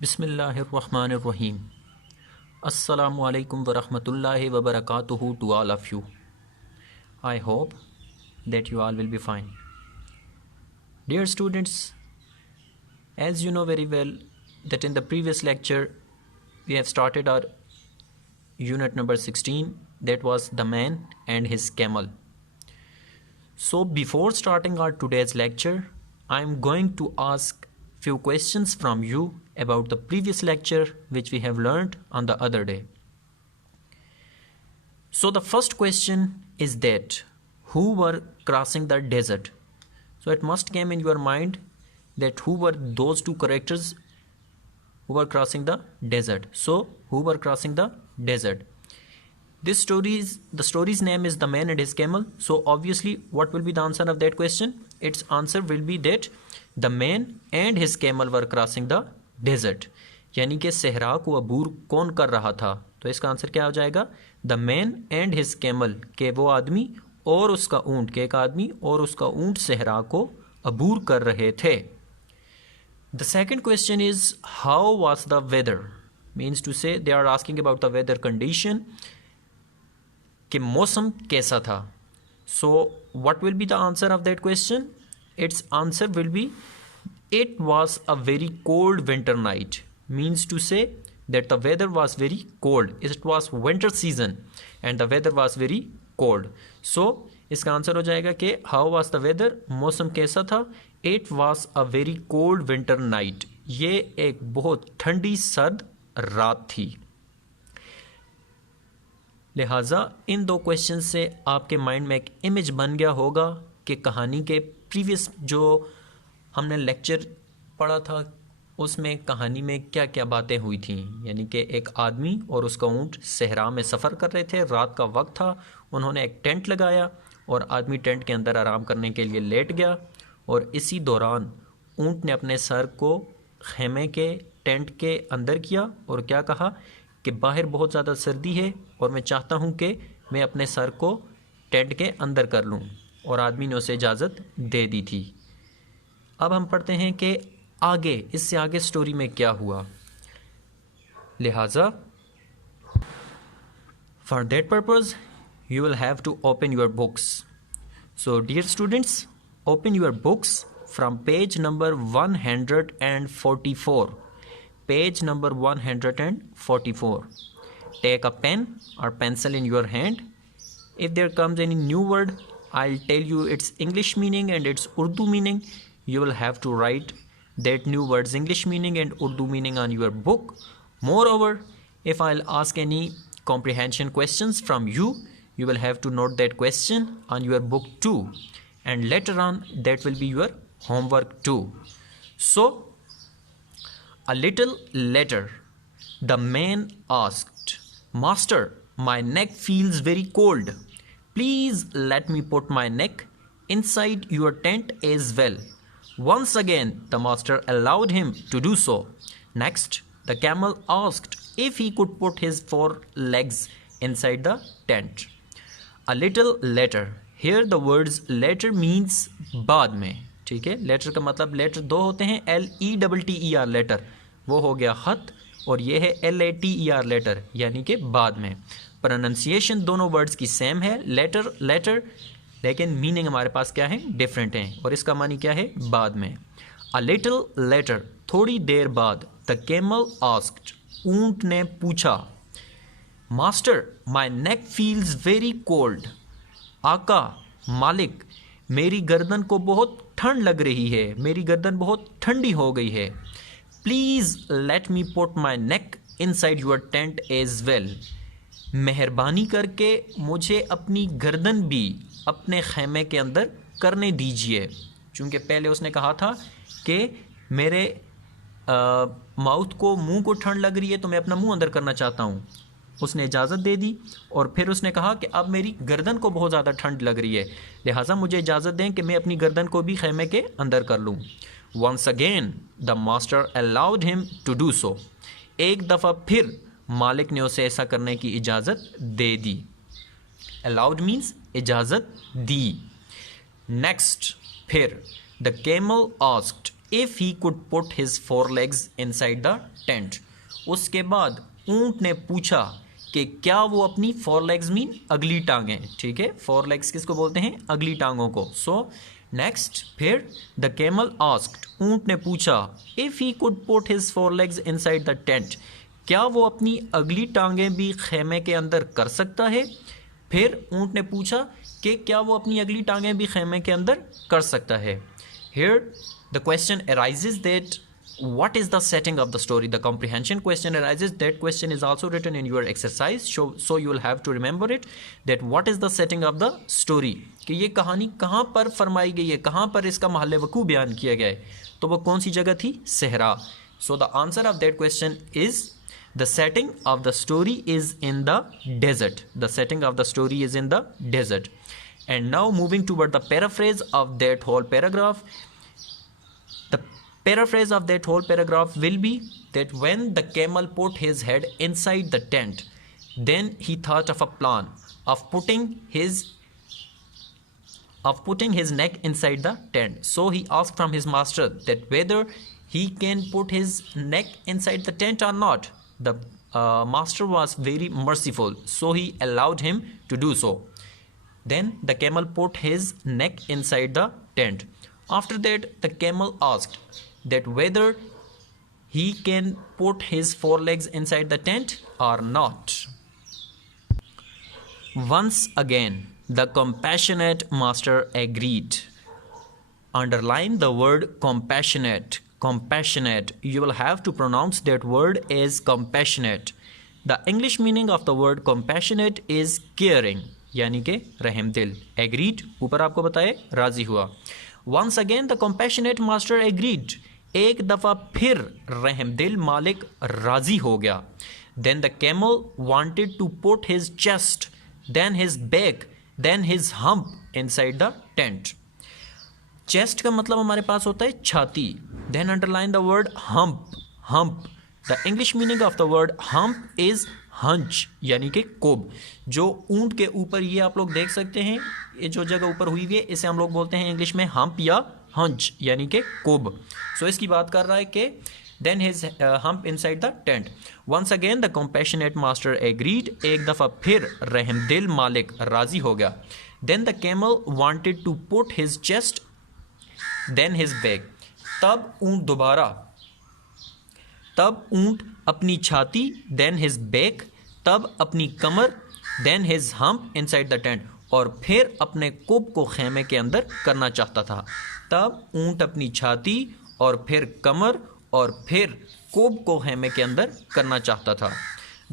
Bismillahirrahmanirrahim. Assalamu alaikum wa rahmatullahi wa barakatuhu to all of you. I hope that you all will be fine. Dear students, as you know very well that in the previous lecture we have started our unit number 16, that was the man and his camel. So before starting our today's lecture, I am going to ask few questions from you about the previous lecture which we have learned on the other day. So the first question is that who were crossing the desert? So it must come in your mind that who were those two characters who were crossing the desert. So who were crossing the desert? The story's name is The Man and His Camel. So obviously what will be the answer of that question? Its answer will be that the man and his camel were crossing the desert. यानी कि सहरा को अबूर कौन कर रहा था? तो इसका आंसर क्या हो जाएगा? The man and his camel, के वो आदमी और उसका ऊंट, के एक आदमी और उसका ऊंट सहरा को अबूर कर रहे थे. The second question is how was the weather? Means to say they are asking about the weather condition, कि मौसम कैसा था. So what will be the answer of that question? Its answer will be it was a very cold winter night. Means to say that the weather was very cold. It was winter season and the weather was very cold. So इसका answer हो जाएगा कि how was the weather? मौसम कैसा था? It was a very cold winter night. ये एक बहुत ठंडी सर्द रात थी. लिहाजा इन दो क्वेश्चन से आपके माइंड में एक इमेज बन गया होगा कि कहानी के प्रीवियस जो हमने लेक्चर पढ़ा था उसमें कहानी में क्या क्या बातें हुई थी. यानी कि एक आदमी और उसका ऊंट सहरा में सफ़र कर रहे थे, रात का वक्त था, उन्होंने एक टेंट लगाया और आदमी टेंट के अंदर आराम करने के लिए लेट गया और इसी दौरान ऊंट ने अपने सर को खेमे के टेंट के अंदर किया और क्या कहा कि बाहर बहुत ज़्यादा सर्दी है और मैं चाहता हूँ कि मैं अपने सर को टेंट के अंदर कर लूँ, और आदमी ने उसे इजाज़त दे दी थी. अब हम पढ़ते हैं कि आगे इससे आगे स्टोरी में क्या हुआ. लिहाजा for that purpose you will have to open your books. So dear students, open your books from page number 144. Page number 144. Take a pen or pencil in your hand. If there comes any new word, I'll tell you its English meaning and its Urdu meaning. You will have to write that new word's English meaning and Urdu meaning on your book. Moreover, if I'll ask any comprehension questions from you, you will have to note that question on your book too. And later on, that will be your homework too. So, a little later, the man asked, "Master, my neck feels very cold. Please let me put my neck inside your tent as well." Once again, the master allowed him to do so. Next, the camel asked if he could put his four legs inside the tent. A little later. Here the words later means बाद में. ठीक है, letter का मतलब letter दो होते हैं, LETTER letter, वो हो गया खत, और ये है LATER लेटर यानी कि बाद में. प्रोनाउंसिएशन दोनों वर्ड्स की सेम है, लेटर लेटर, लेकिन मीनिंग हमारे पास क्या है, डिफरेंट है, और इसका मानी क्या है, बाद में. अ लिटिल लेटर, थोड़ी देर बाद. द कैमल आस्क्ड, ऊंट ने पूछा. मास्टर, माई नेक फील्स वेरी कोल्ड. आका, मालिक, मेरी गर्दन को बहुत ठंड लग रही है, मेरी गर्दन बहुत ठंडी हो गई है. Please let me put my neck inside your tent as well. मेहरबानी करके मुझे अपनी गर्दन भी अपने खेमे के अंदर करने दीजिए. चूँकि पहले उसने कहा था कि मेरे माउथ को, मुंह को ठंड लग रही है तो मैं अपना मुंह अंदर करना चाहता हूँ. उसने इजाज़त दे दी और फिर उसने कहा कि अब मेरी गर्दन को बहुत ज़्यादा ठंड लग रही है, लिहाजा मुझे इजाज़त दें कि मैं अपनी गर्दन को भी खेमे के अंदर कर लूँ. Once again the master allowed him to do so. एक दफ़ा फिर मालिक ने उसे ऐसा करने की इजाज़त दे दी. अलाउड मीन्स इजाज़त दी. नेक्स्ट, फिर the camel asked if he could put his 4 legs inside the tent. उसके बाद ऊंट ने पूछा कि क्या वो अपनी 4 legs मीन अगली टांगें, ठीक है, 4 legs किसको बोलते हैं, अगली टांगों को। सो नेक्स्ट फिर द कैमल आस्क्ड, ऊंट ने पूछा if he could put his 4 legs inside the tent, क्या वो अपनी अगली टांगें भी खेमे के अंदर कर सकता है। फिर ऊंट ने पूछा कि क्या वो अपनी अगली टांगें भी खेमे के अंदर कर सकता है। Here the question arises that what is the setting of the story, the comprehension question arises. That question is also written in your exercise, so you will have to remember it, that what is the setting of the story, कि ये कहानी कहाँ पर फरमाई गई है, कहाँ पर इसका महल वकू बयान किया गया है, तो वो कौन सी जगह थी, सहरा। So the answer of that question is the setting of the story is in the desert. The setting of the story is in the desert. And now moving toward the paraphrase of that whole paragraph. The paraphrase of that whole paragraph will be that when the camel put his head inside the tent, then he thought of a plan of putting his neck inside the tent. So he asked from his master that whether he can put his neck inside the tent or not. The master was very merciful, so he allowed him to do so. Then the camel put his neck inside the tent. After that, the camel asked that whether he can put his 4 legs inside the tent or not. Once again, the compassionate master agreed. Underline the word compassionate. Compassionate. You will have to pronounce that word as compassionate. The English meaning of the word compassionate is caring, यानी कि रहमदिल। Agreed, ऊपर आपको बताए राजी हुआ। Once again the compassionate master agreed. एक दफ़ा फिर रहमदिल मालिक राजी हो गया। Then the camel wanted to put his chest, then his back, then his hump inside the tent. Chest का मतलब हमारे पास होता है छाती। Then underline the word hump. Hump, the English meaning of the word hump is hunch, यानी कि कोब। जो ऊंट के ऊपर ये आप लोग देख सकते हैं, ये जो जगह ऊपर हुई हुई है, इसे हम लोग बोलते हैं इंग्लिश में हम्प या हंच, यानी कि कोब। सो इसकी बात कर रहा है कि then his hump inside the tent. Once again the compassionate master agreed, एक दफ़ा फिर रहमदिल मालिक राजी हो गया। Then the camel wanted to put his chest, then his back, तब ऊंट अपनी छाती, देन हिज बैक, तब अपनी कमर, then his hump inside the tent, और फिर अपने कोब को खेमे के अंदर करना चाहता था। तब ऊंट अपनी छाती और फिर कमर और फिर कोब को खेमे के अंदर करना चाहता था।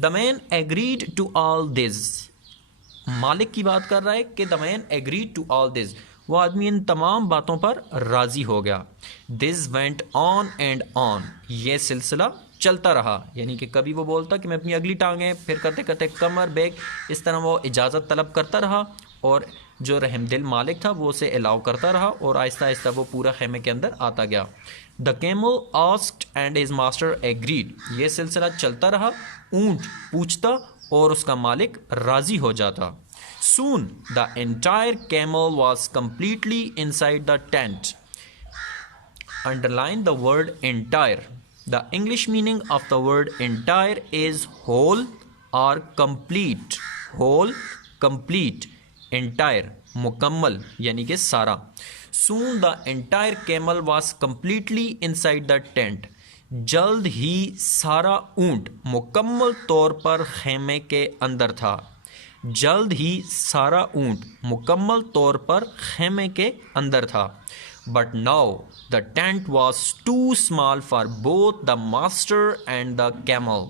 The man agreed to all this, मालिक की बात कर रहा है कि the man agreed to all this, वो आदमी इन तमाम बातों पर राज़ी हो गया। This went on and on, ये सिलसिला चलता रहा, यानी कि कभी वो बोलता कि मैं अपनी अगली टांगें, फिर करते करते कमर, बैक, इस तरह वो इजाज़त तलब करता रहा, और जो रहमदिल मालिक था वो उसे अलाउ करता रहा, और आहिस्ता आहिस्ता वो पूरा खेमे के अंदर आता गया। The camel asked and his master agreed, ये सिलसिला चलता रहा, ऊंट पूछता और उसका मालिक राज़ी हो जाता। Soon the entire camel was completely inside the tent. Underline the word entire. The English meaning of the word entire is whole or complete. Whole, complete, entire, मुकम्मल, यानी कि सारा। Soon the entire camel was completely inside the tent. जल्द ही सारा ऊंट मुकम्मल तौर पर खेमे के अंदर था। जल्द ही सारा ऊंट मुकम्मल तौर पर खेमे के अंदर था। But now the tent was too small for both the master and the camel.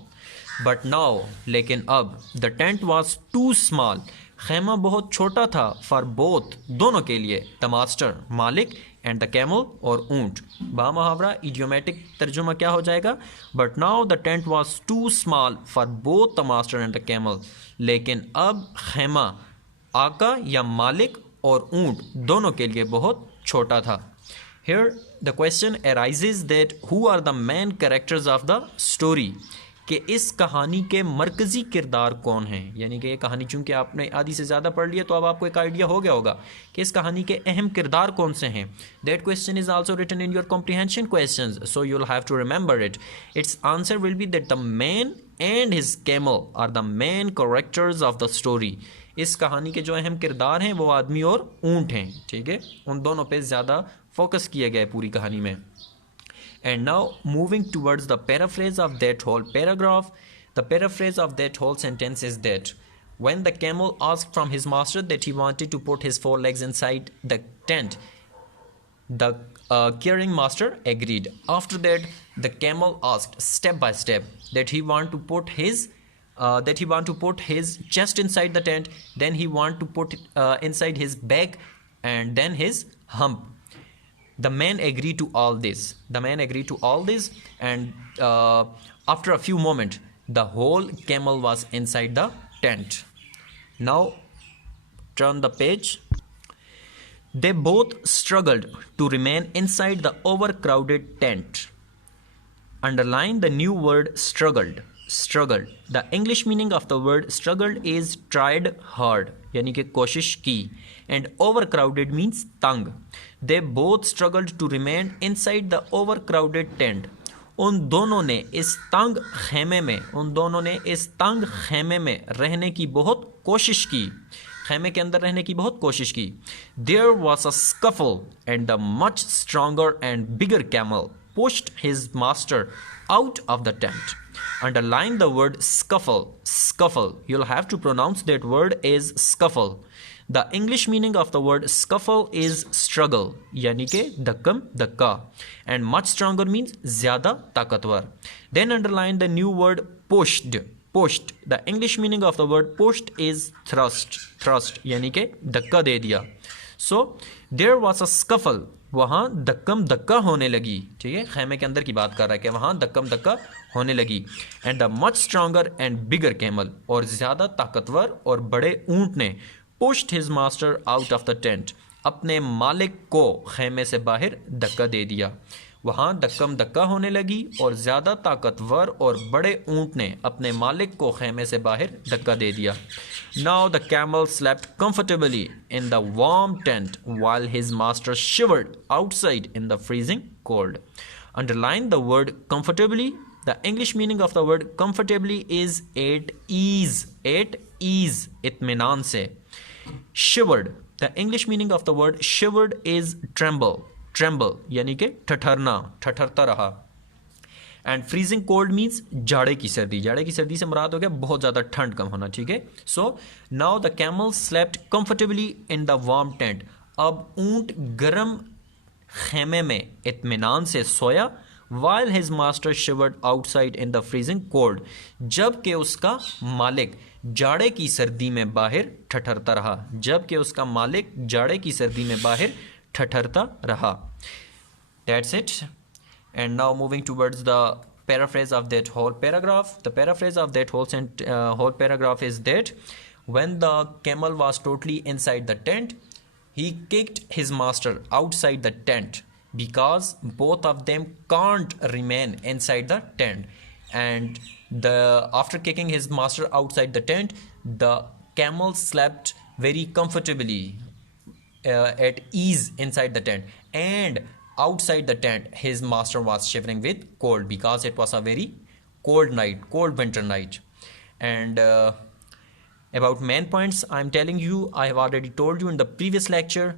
But now, लेकिन अब, the tent was too small, खेमा बहुत छोटा था, फॉर बोथ, दोनों के लिए, द मास्टर, मालिक, एंड द कैमल, और ऊंट। बा मुहावरा इडियोमेटिक तर्जुमा क्या हो जाएगा? But now the tent was too small for both the master and the camel. लेकिन अब खेमा आका या मालिक और ऊंट दोनों के लिए बहुत छोटा था। Here the question arises that who are the main characters of the story? कि इस कहानी के मरकज़ी किरदार कौन हैं, यानी कि ये कहानी चूँकि आपने आधी से ज़्यादा पढ़ लिया तो अब आपको एक आइडिया हो गया होगा कि इस कहानी के अहम किरदार कौन से हैं. That question is also written in your comprehension questions, so you will have to remember it. Its answer will be that the man and his camel are the main characters of the story. इस कहानी के जो अहम किरदार हैं वो आदमी और ऊँट हैं. ठीक है, उन दोनों पे ज़्यादा फोकस किया गया है पूरी कहानी में. And now moving towards the paraphrase of that whole paragraph, the paraphrase of that whole sentence is that when the camel asked from his master that he wanted to put his four legs inside the tent, the caring master agreed. After that, the camel asked step by step that he want to put his chest inside the tent, then he want to put inside his back, and then his hump. The man agreed to all this. And after a few moments, the whole camel was inside the tent. Now turn the page. They both struggled to remain inside the overcrowded tent. Underline the new word struggled. The English meaning of the word struggled is tried hard, यानी कि कोशिश की, and overcrowded means तंग. They both struggled to remain inside the overcrowded tent. उन दोनों ने इस तंग खेमे में रहने की बहुत कोशिश की, खेमे के अंदर रहने की बहुत कोशिश की. There was a scuffle and the much stronger and bigger camel pushed his master out of the tent. Underline the word scuffle. You'll have to pronounce that word as scuffle. The English meaning of the word scuffle is struggle, यानी कि धक्कम धक्का, and much stronger means ज़्यादा ताकतवर. Then underline the new word pushed. The English meaning of the word pushed is thrust, यानी कि धक्का दे दिया. So there was a scuffle. वहाँ धक्कम धक्का होने लगी. ठीक है, खेमे के अंदर की बात कर रहा है कि वहाँ धक्कम धक्का होने लगी. And the much stronger and bigger camel, और ज़्यादा ताकतवर और बड़े ऊँट ने pushed his master out of the tent, अपने मालिक को खेमे से बाहर धक्का दे दिया. वहाँ धक्कम धक्का होने लगी और ज़्यादा ताकतवर और बड़े ऊँट ने अपने मालिक को खेमे से बाहर धक्का दे दिया. Now the camel slept comfortably in the warm tent while his master shivered outside in the freezing cold. Underline the word comfortably. The English meaning of the word comfortably is at ease. इत्मीनान से. Shivered. The English meaning of the word shivered is tremble, यानी कि ठठरता रहा. And freezing cold means जाड़े की सर्दी से मुराद हो गया बहुत ज़्यादा ठंड कम होना. ठीक है, so now the camel slept comfortably in the warm tent. अब ऊंट गर्म खेमे में इत्मीनान से सोया. While his master shivered outside in the freezing cold, जबकि उसका मालिक जाड़े की सर्दी में बाहर ठठरता रहा. That's it. And now moving towards the paraphrase of that whole paragraph. The paraphrase of that whole paragraph is that when the camel was totally inside the tent, he kicked his master outside the tent because both of them can't remain inside the tent. And after kicking his master outside the tent, the camel slept very comfortably at ease inside the tent, and outside the tent his master was shivering with cold because it was a very cold winter night. And about main points, I'm telling you, I have already told you in the previous lecture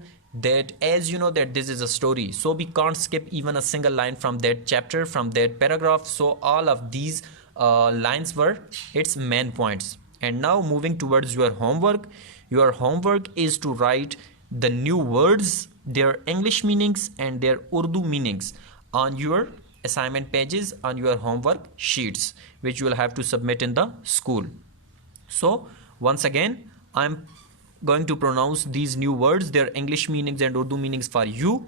that as you know that this is a story, so we can't skip even a single line from that chapter, from that paragraph. So all of these lines were its main points. And now moving towards your homework is to write the new words, their English meanings and their Urdu meanings on your assignment pages, on your homework sheets, which you will have to submit in the school. So once again, I'm going to pronounce these new words, their English meanings and Urdu meanings for you.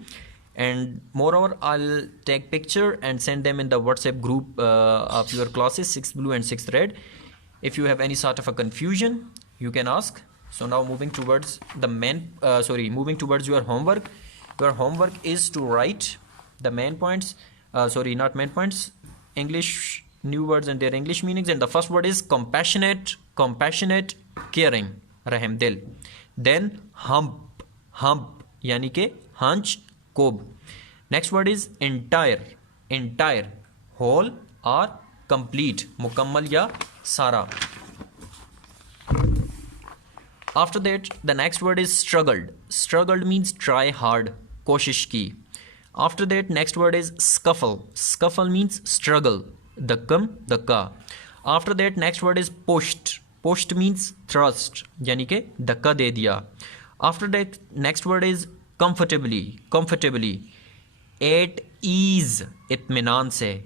And moreover, I'll take picture and send them in the WhatsApp group of your classes, 6th Blue and 6th Red. If you have any sort of a confusion, you can ask. So now moving towards your homework. Your homework is to write the main points, English new words and their English meanings. And the first word is compassionate, compassionate, caring, रहम दिल. Then hump, hump यानी के hunch, कोब. Next word is entire, entire, whole or complete, मुकम्मल या सारा. After that, the next word is struggled. Struggled means try hard, कोशिश की. After that, next word is scuffle. Scuffle means struggle, dakkam, dakka. After that, next word is pushed. Pushed means thrust, यानी के धक्का दे दिया. After that, next word is comfortably. Comfortably, at ease, इत्मीनान से.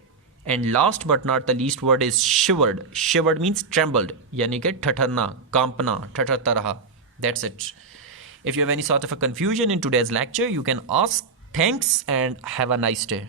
And last but not the least word is shivered. Shivered means trembled, यानी के ठठरना, कांपना, ठठरता रहा. That's it. If you have any sort of a confusion in today's lecture, you can ask. Thanks and have a nice day.